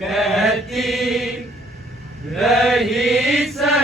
कहती रही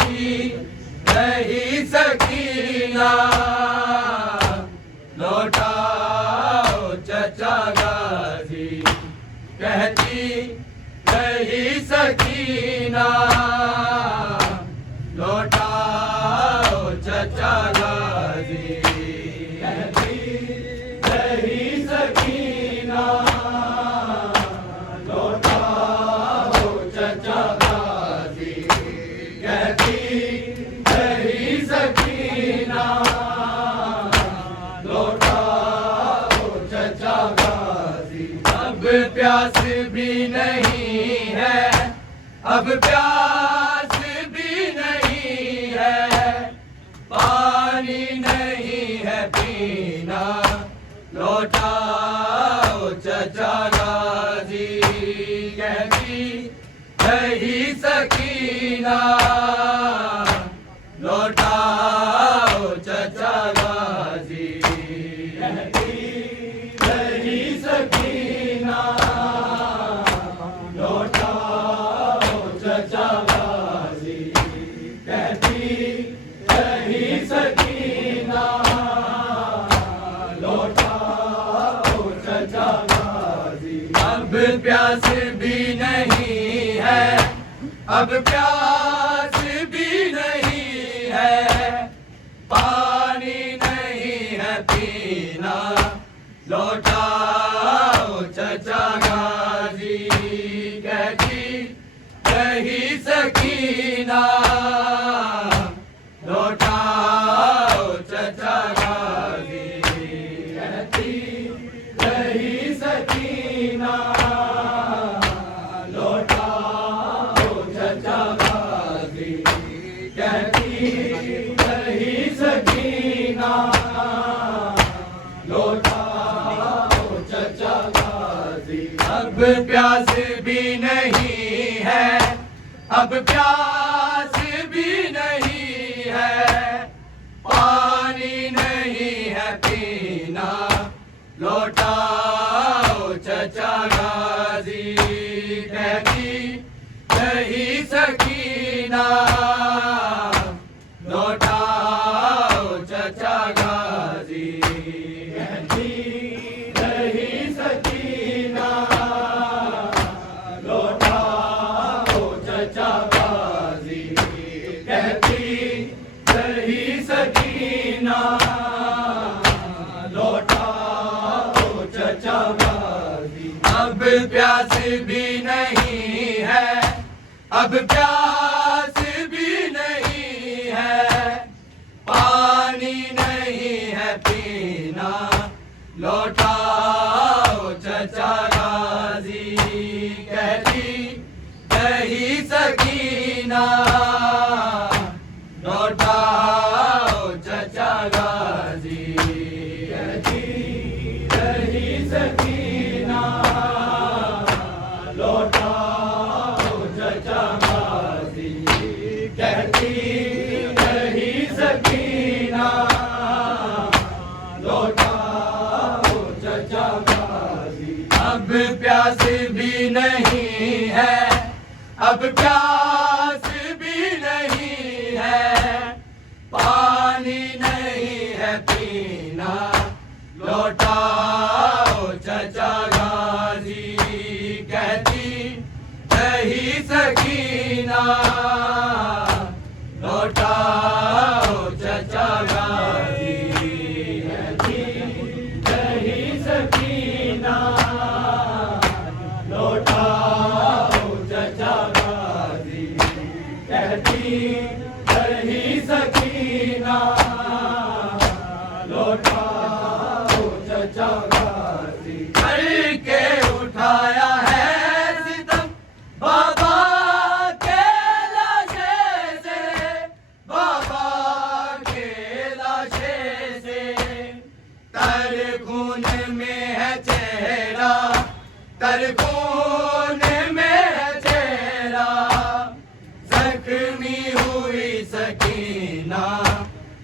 कहती रही सकीना, लौटाओ चचा गाजी। कहती रही सकीना, लौटाओ चचा गाजी। कहती रही सकीना, लौटाओ चचा गाजी। कहती रही सकीना, लौटाओ चचा गाजी। अब प्यास भी नहीं है, अब प्यास भी नहीं है, पानी नहीं है पीना, लौटाओ चचा गाजी। कहती रही सकीना, लौटाओ चचा गाजी। कहती रही सकीना, लौटाओ चचा गाजी। कहती रही सकीना, लौटाओ चचा गाजी। अब प्यास भी नहीं है, अब प्यास भी नहीं है, पानी नहीं है पीना, लौटाओ चचा गाजी। कहती रही सकीना, लौटाओ चचा गाजी। कहती रही सकीना, लौटाओ चचा गाजी। कहती रही सकीना, लौटाओ चचा गाजी। अब प्यास भी नहीं है, अब प्यास भी नहीं है, पानी नहीं है पीना, लौटाओ चचा गाजी। कहती रही सकीना, लौटाओ चचा गाजी। कहती रही सकीना, लौटाओ चचा गाजी। कहती रही सकीना, लौटाओ चचा गाजी। अब प्यास भी नहीं है, अब प्यास भी नहीं है, पानी नहीं है पीना, लौटाओ चचा गाजी। कहती रही सकीना, लौटाओ चचा गाजी। कहती रही सकीना, लौटाओ चचा गाजी। कहती रही सकीना, लौटाओ चचा गाजी। अब प्यास भी नहीं है, अब प्यास भी नहीं है, पानी नहीं है पीना, लौटाओ चचा गाजी। कहती रही सकीना, लौटाओ चचा गाजी। कहती रही सकीना, लौटाओ चचा गाजी। कहती रही सकीना, लौटाओ चचा गाजी। करके उठाया है सितम बाबा के लाशे से, बाबा के लाशे से। तर खून में है चेहरा, तर खून में है चेहरा, जख्मी हुई सकीना,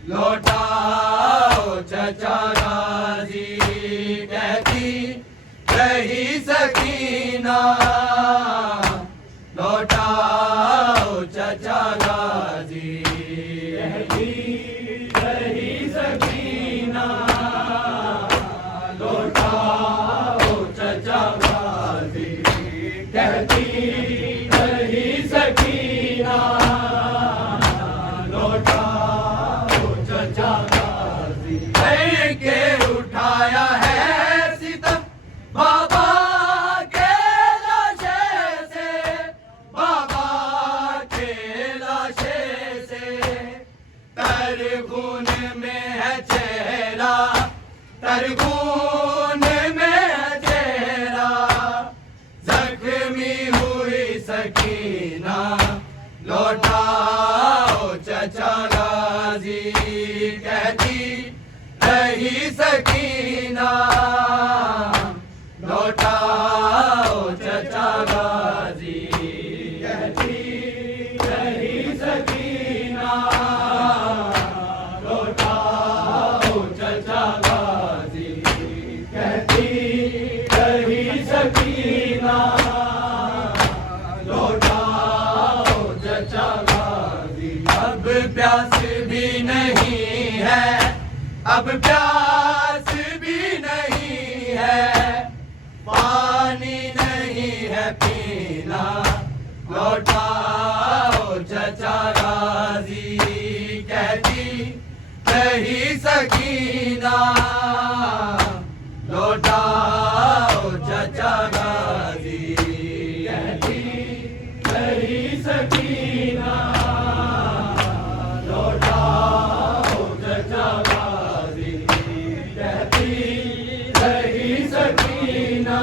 लौटाओ चचा गाजी। कहती रही सकीना, लौटाओ चचा गाजी। तरगुन में है चेहरा, तरगुन में है चेहरा, जख्मी हुई सकीना, लौटाओ चचा गाजी, कहती रही सकीना, लौटाओ चचा गाजी, कहती रही सकीना, लौटाओ चचा गाजी, कहती रही सकीना, लौटाओ चचा गाजी। अब प्यास भी नहीं है, अब प्यास भी नहीं है, पानी नहीं है पीना, लौटाओ चचा गाजी, कहती रही सकीना, लौटाओ चचा गाजी, कहती रही सकीना, लौटाओ चचा गाजी, कहती रही सकीना,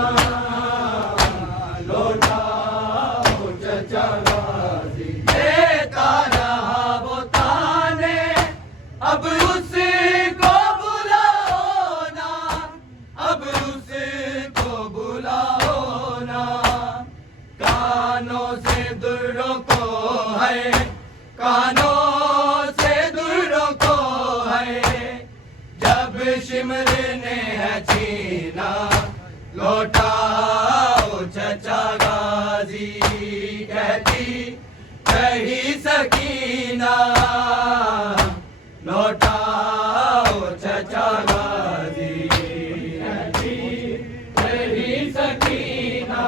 लौटाओ चचा गाजी। देता रहा वो ताने, अब उसको बुलाओ ना, अब उसको बुलाओ ना, कानों से दूरों को है, कानों से दूरों को है, जब सिमरने है छीना, लौटाओ चचा गाजी, कहती रही सकीना, लौटाओ चचा गाजी, कहती रही सकीना,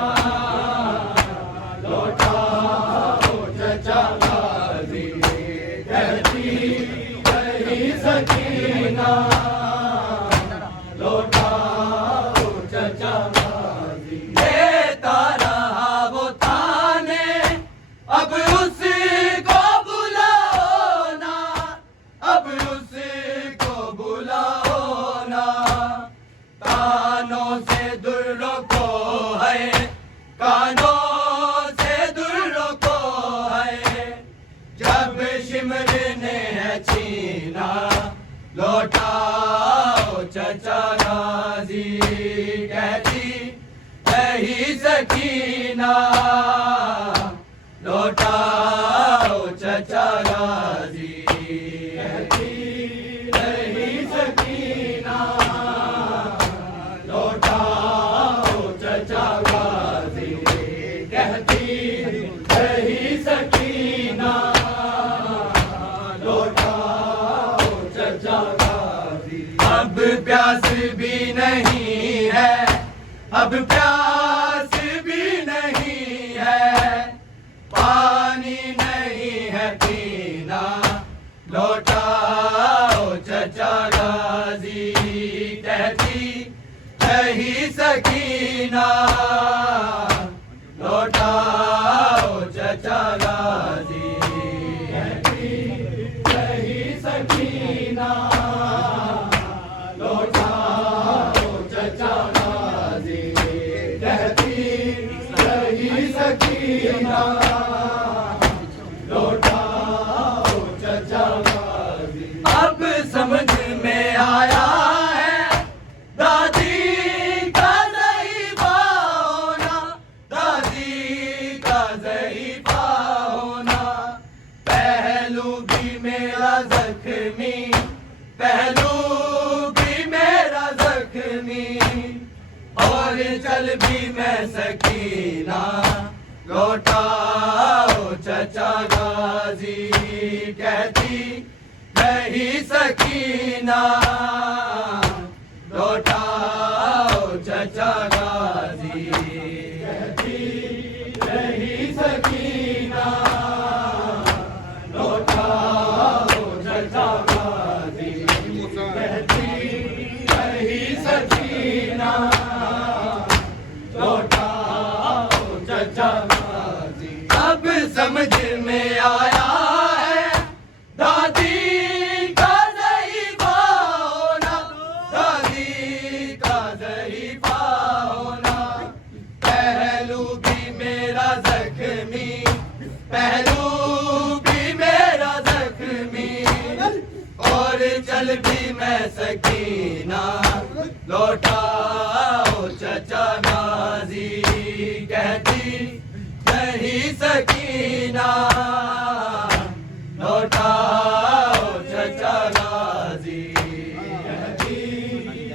लौटाओ चचा गाजी, कहती रही सकीना, लौटाओ चचा गाजी। देता रहा वो ताने, अब उसको बुलाओ ना, अब उसको बुलाओ ना, कानों से दूरों को है, कानों से दूरों को है, जब सिमरने है छीना, लौटाओ चचा गाजी, कहती रही सकीना, लौटाओ चचा गाजी, कहती रही सकीना, लौटाओ चचा गाजी, कहती रही सकीना, लौटाओ चचा गाजी। अब प्यास भी नहीं है, अब प्यास भी नहीं है, पानी नहीं है पीना, लौटाओ चचा गाजी, कहती रही सकीना, लौटाओ चचा गाजी, कहती रही सकीना, लौटाओ चचा गाजी, कहती रही सकीना, लौटाओ चचा गाजी। अब समझ में आया है दादी का ज़ईफ़ा होना, दादी का ज़ईफ़ा होना, पहलू भी मेरा ज़ख्मी, पहलू भी मेरा ज़ख्मी, और चल भी मैं सकीना, लौटाओ चचा गाजी, कहती रही सकीना, लौटाओ चचा गाजी, कहती रही सकीना, लौटाओ चचा गाजी, कहती रही सकीना, लौटाओ चचा गाजी। अब समझ में आया है भी मैं सकीना लौटाओ चचा गाजी कहती नहीं सकीना लौटाओ चचा गाजी कहती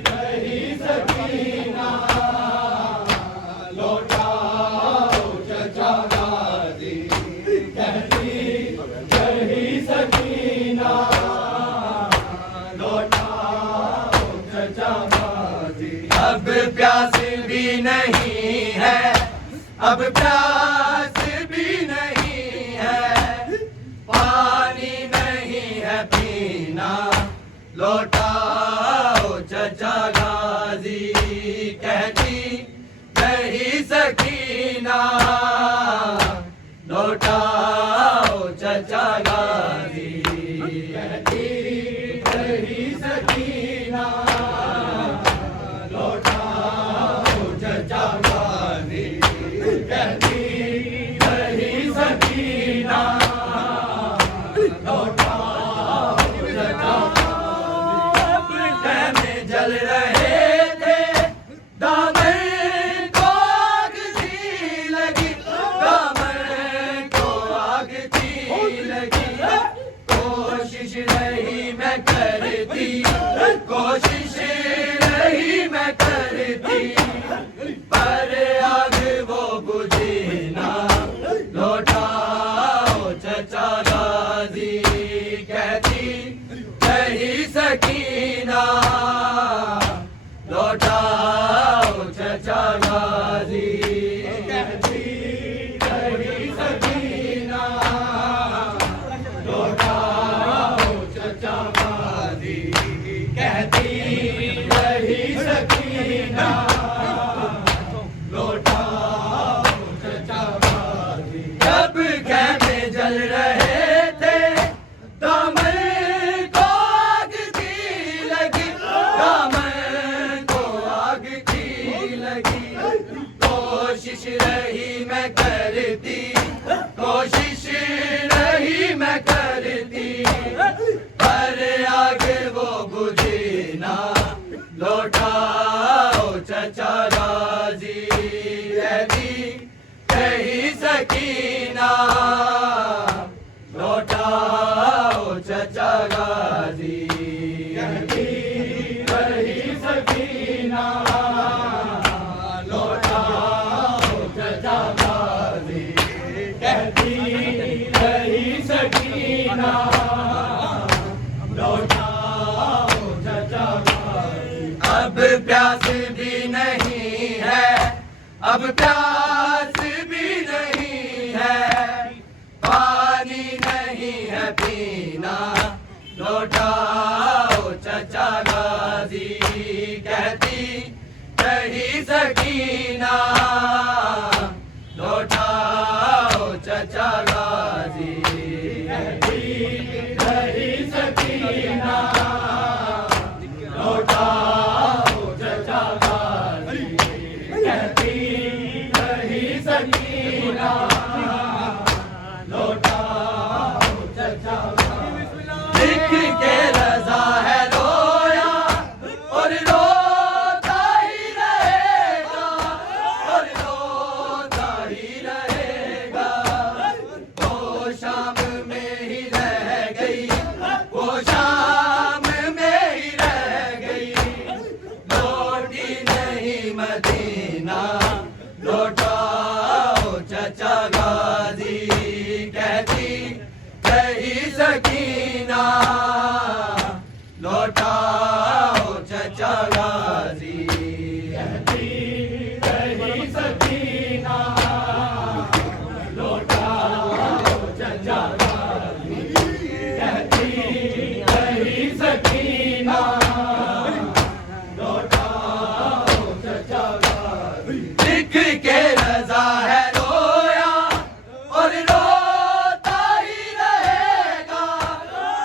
नहीं सकीना लौटाओ चचा गाजी कहती नहीं सकीना लौटाओ चचा गाजी अब प्यास भी नहीं है अब प्यास भी नहीं है पानी नहीं है पीना लौटाओ चचा गाजी कहती नहीं सकीना लौटाओ चचा गाजी कहती नहीं सकीना लौटाओ चचा गाजी कहती नहीं सकीना लौटाओ चचा गाजी में जल रहे थे दामन को आग सी लगी दामन को आग सी लगी कोशिश नहीं मैं करती कोशिश नहीं मैं करती पर आग वो बुझी ना लौटाओ चचा गाजी कहती नहीं सकीना लौटाओ चचा गाजी कहती नहीं सकीना लौटाओ चचा गाजी कहती नहीं सकीना लौटाओ चचा गाजी जब खेमे जल रहे थे दामन को आग की लगी दामन को आग की लगी कोशिश रही मैं करती कोशिश रही मैं करती पर आग वो बुझी ना लौटाओ चचा गाजी कहती नहीं सकीना लौटाओ चचा गाजी कहती नहीं सकीना लौटाओ चचा गाजी कहती नहीं सकीना लौटाओ चचा गाजी अब प्यास भी नहीं है अब प्यास भी नहीं है पानी नहीं है पीना लौटाओ चचा गाजी कहती नहीं सकीना लौटाओ चचा गाजी कहती नहीं सकीना लौटाओ चचा गाजी कहती नहीं सकीना लौटाओ चचा लिख के रजा है रोया और रोता ही रहेगा और रोता ही रहेगा वो शाम में ही रह गई वो शाम में ही रह गई लौटी नहीं मदीना लौटाओ चचा गाजी कहती नहीं सकीना लौटाओ चचा गाजी कहती नहीं सकीना लौटाओ चचा गाजी कहती नहीं सकीना लौटाओ चचा गाजी लिख के रजा है रोया और रोता ही रहेगा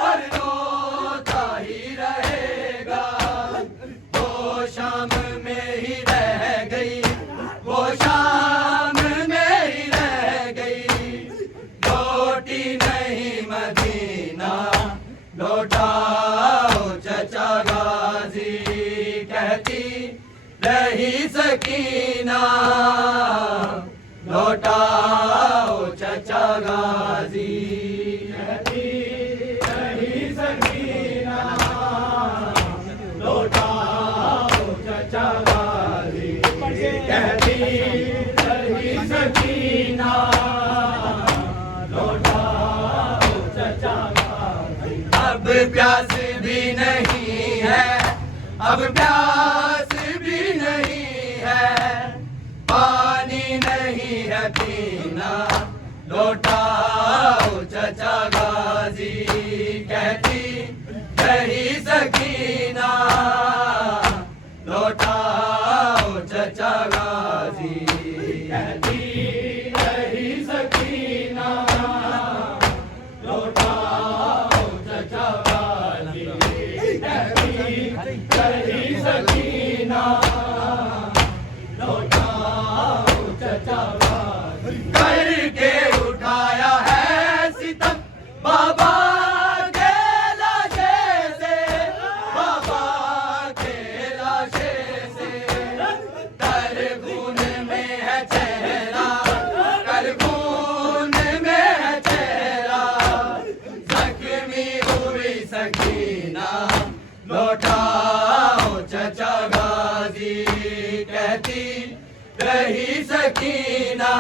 और रोता ही रहेगा वो शाम में ही रह गई वो शाम में ही रह गई लौटी नहीं मदीना लौटाओ चचा सकीना, लौटाओ चचा गाजी। कहती रही सकीना, लौटाओ चचा गाजी। कहती रही सकीना, लौटाओ चचा गाजी। अब प्यास भी नहीं है, अब प्यास भी नहीं है, पानी नहीं है पीना, लौटाओ चचा गाजी। कहती रही सकीना, लौटाओ चचा गाजी। कहती रही सकीना, लौटाओ चचा गाजी। कहती रही सकीना, लौटाओ चचा गाजी। करके उठाया है सितम बाबा के लाशे से, बाबा के लाशे से। कर खून में है चेहरा, कर खून में है चेहरा, जख्मी हुई सकीना, लौटाओ चचा गाजी। कहती रही सकीना,